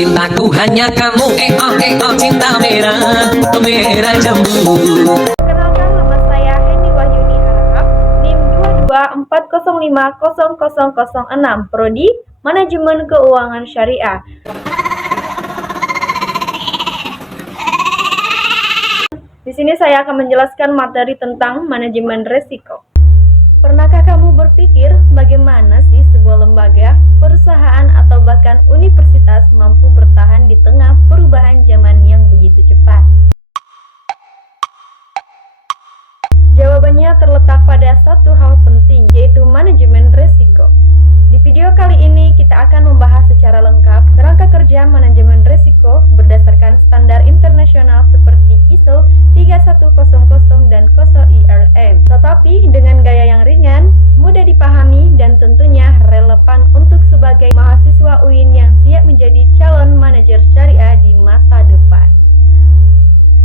cintaku hanya kamu, cinta merah jambu. Perkenalkan, nama saya Heni Wahyuni Harahap, NIM 224050006, Prodi Manajemen Keuangan Syariah. Di sini saya akan menjelaskan materi tentang manajemen risiko. Pernahkah kamu berpikir bagaimana sih sebuah lembaga, perusahaan, atau bahkan universitas mampu bertahan di tengah perubahan zaman yang begitu cepat? Jawabannya terletak pada satu hal penting, yaitu manajemen risiko. Di video kali ini kita akan membahas secara lengkap kerangka kerja manajemen risiko berdasarkan standar internasional seperti ISO 3100 dan KOSO IRM, tetapi dengan gaya yang ringan, mudah dipahami, dan tentunya relevan untuk sebagai mahasiswa UIN yang siap menjadi calon manajer syariah di masa depan.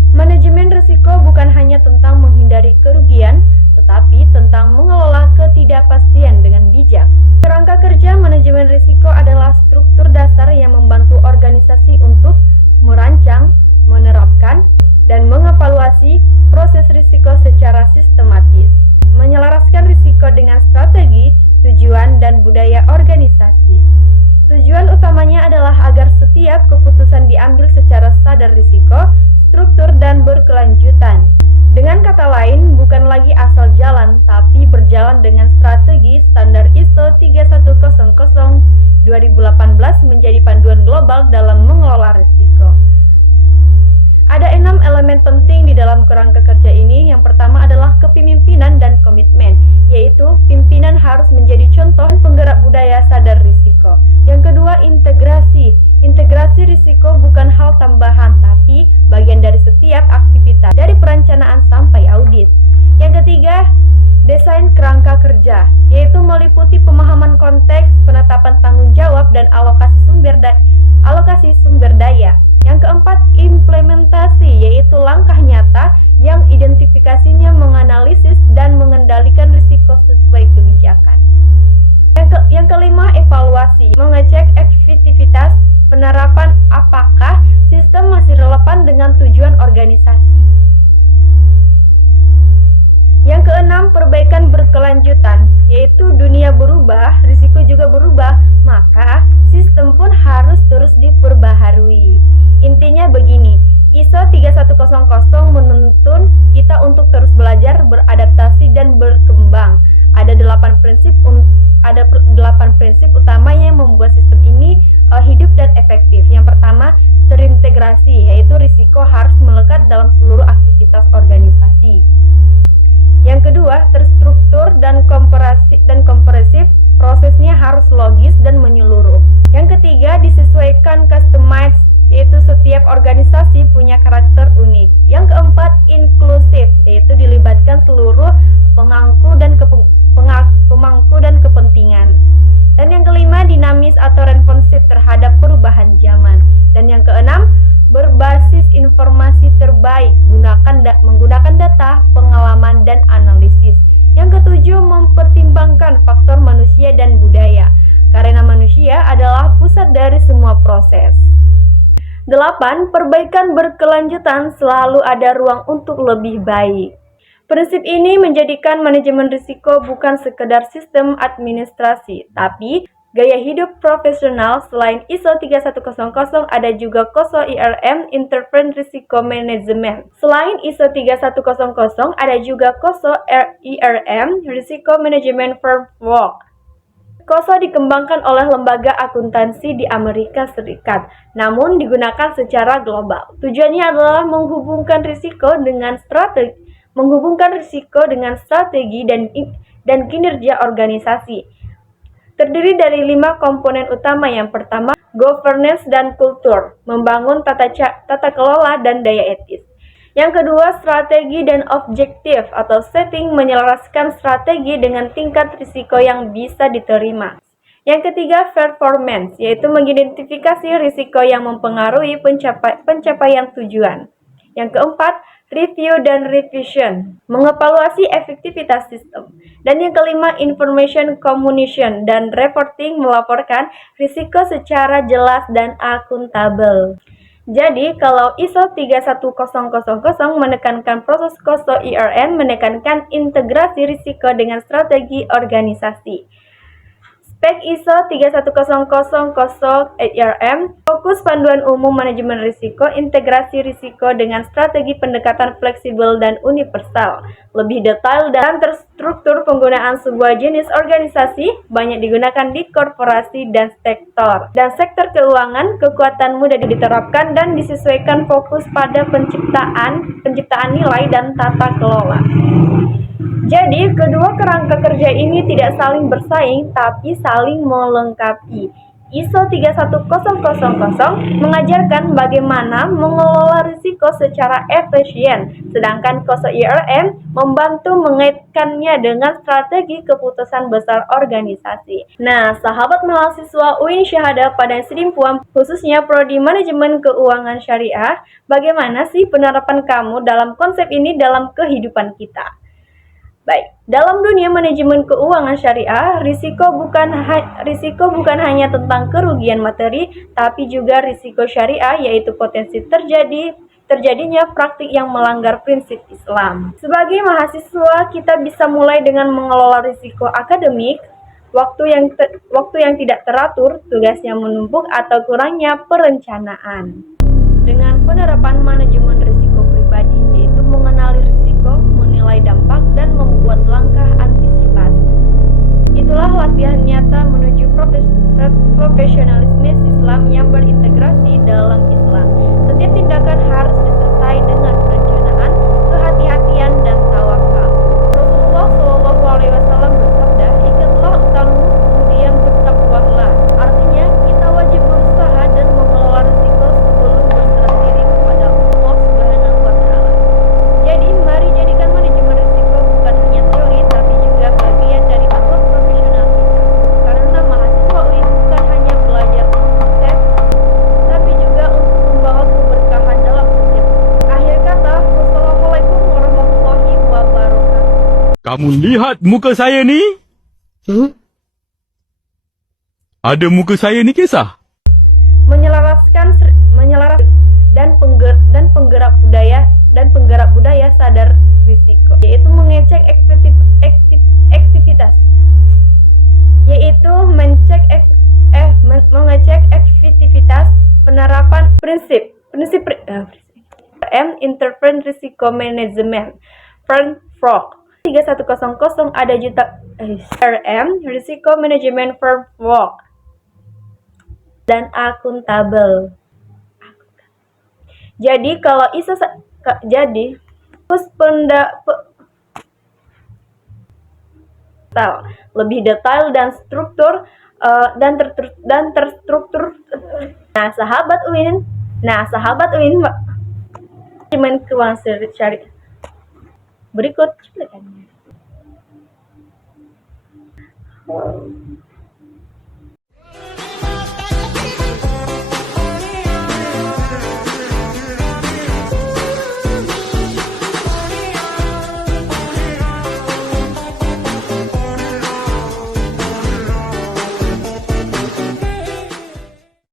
Manajemen risiko bukan hanya tentang menghindari kerugian, tetapi tentang mengelola ketidakpastian dengan bijak. Kerangka kerja manajemen risiko adalah struktur dasar yang membantu organisasi untuk merancang, menerapkan, dan mengevaluasi proses risiko secara sistematis, menyelaraskan risiko dengan strategi, tujuan, dan budaya organisasi. Tujuan utamanya adalah agar setiap keputusan diambil secara sadar risiko, struktur, dan berkelanjutan. Dengan kata lain, bukan lagi asal jalan, tapi berjalan dengan strategi. Standar ISO 3100 2018 menjadi panduan global dalam mengelola risiko. Ada 6 elemen penting di dalam kerangka kerja ini. Yang pertama adalah kepemimpinan dan komitmen, yaitu pimpinan harus menjadi contoh penggerak budaya sadar risiko. Yang kedua, integrasi. Integrasi risiko bukan hal tambahan, tapi bagian dari setiap aktivitas, dari perencanaan sampai audit. Yang ketiga, desain kerangka kerja, yaitu meliputi pemahaman konteks, penetapan tanggung jawab, dan alokasi sumber daya. Yang keempat, implementasi, yaitu langkah nyata yang identifikasinya menganalisis dan mengendalikan risiko sesuai kebijakan. Yang kelima, evaluasi, mengecek efektivitas penerapan, apakah sistem masih relevan dengan tujuan organisasi. Yang keenam, perbaikan berkelanjutan, yaitu dunia berubah, risiko juga berubah, maka sistem pun harus terus diperbaharui. Intinya begini, ISO 3100 menuntun kita untuk terus belajar, beradaptasi, dan berkembang. Ada 8 prinsip utama yang membuat sistem ini hidup dan efektif. Yang pertama, terintegrasi, yaitu risiko harus melekat dalam seluruh aktivitas organisasi. Yang kedua, terstruktur dan komprehensif, prosesnya harus logis dan menyeluruh. Yang ketiga, disesuaikan, customized, yaitu setiap organisasi punya karakter unik. Yang keempat, inklusif, yaitu dilibatkan seluruh pemangku dan kepentingan. Dan yang kelima, dinamis atau responsif terhadap perubahan zaman. Dan yang keenam, berbasis informasi terbaik, menggunakan data, pengalaman, dan analisis. Yang ketujuh, mempertimbangkan faktor manusia dan budaya, karena manusia adalah pusat dari semua proses. 8. Perbaikan berkelanjutan, selalu ada ruang untuk lebih baik. Prinsip ini menjadikan manajemen risiko bukan sekedar sistem administrasi, tapi gaya hidup profesional. Selain ISO 3100, ada juga KOSO IRM, Interference Risiko Management. Selain ISO 3100, ada juga KOSO IRM, Risiko Management Framework. KOSO dikembangkan oleh lembaga akuntansi di Amerika Serikat, namun digunakan secara global. Tujuannya adalah menghubungkan risiko dengan strategi dan kinerja organisasi. Terdiri dari 5 komponen utama. Yang pertama, governance dan kultur, membangun tata kelola dan daya etis. Yang kedua, strategi dan objektif atau setting, menyelaraskan strategi dengan tingkat risiko yang bisa diterima. Yang ketiga, performance, yaitu mengidentifikasi risiko yang mempengaruhi pencapaian tujuan. Yang keempat, review dan revision, mengevaluasi efektivitas sistem. Dan yang kelima, information communication dan reporting, melaporkan risiko secara jelas dan akuntabel. Jadi, kalau ISO 31000 menekankan proses COSO IRM, menekankan integrasi risiko dengan strategi organisasi. Spek ISO 31000 IRM, fokus panduan umum manajemen risiko, integrasi risiko dengan strategi pendekatan fleksibel dan universal. Lebih detail dan terstruktur penggunaan sebuah jenis organisasi banyak digunakan di korporasi dan sektor. Dan sektor keuangan, kekuatan mudah diterapkan dan disesuaikan fokus pada penciptaan nilai dan tata kelola. Jadi, kedua kerangka kerja ini tidak saling bersaing, tapi saling melengkapi. ISO 31000 mengajarkan bagaimana mengelola risiko secara efisien, sedangkan COSO IRM membantu mengaitkannya dengan strategi keputusan besar organisasi. Nah, sahabat mahasiswa UIN Syahada Padang Sidimpuan, khususnya Prodi Manajemen Keuangan Syariah, bagaimana sih penerapan kamu dalam konsep ini dalam kehidupan kita? Baik, dalam dunia manajemen keuangan syariah, risiko bukan hanya tentang kerugian materi, tapi juga risiko syariah, yaitu potensi terjadinya praktik yang melanggar prinsip Islam. Sebagai mahasiswa, kita bisa mulai dengan mengelola risiko akademik, waktu yang tidak teratur, tugas yang menumpuk, atau kurangnya perencanaan. Dengan penerapan manajemen risiko pribadi, yaitu mengenali risiko, menilai dampak, dan membuat langkah antisipasi. Itulah latihan nyata menuju profesionalisme Islam yang berintegrasi dalam Islam. Setiap tindakan harus disertai dengan perencanaan, kehati-hatian, dan tawakal. Rasulullah SAW bersabda, "Ikatlah utangmu, kemudian bertakwalah." Artinya, kita wajib berusaha dan mengelola risiko sebelum berserah diri kepada Allah Subhanahu wa Ta'ala. Jadi, mari jadikan manajemen risiko bukan hanya teori, tapi juga bagian dari akhlak profesional kita. Karena mahasiswa UIN bukan hanya belajar untuk sukses, tapi juga untuk membawa keberkahan dalam setiap. Akhir kata, wassalamualaikum warahmatullahi wabarakatuh. Kamu lihat muka saya ni? Ada muka saya ni kisah? Menyelaras dan penggerak budaya sadar risiko, yaitu mengecek mengecek efektivitas penerapan prinsip interference risiko manajemen framework 3100 ada juta risiko manajemen framework dan akuntabel. Jadi kalau ISO lebih detail dan struktur dan terstruktur. Nah, sahabat UIN manajemen keuangan syariah. Berikut cuplikannya.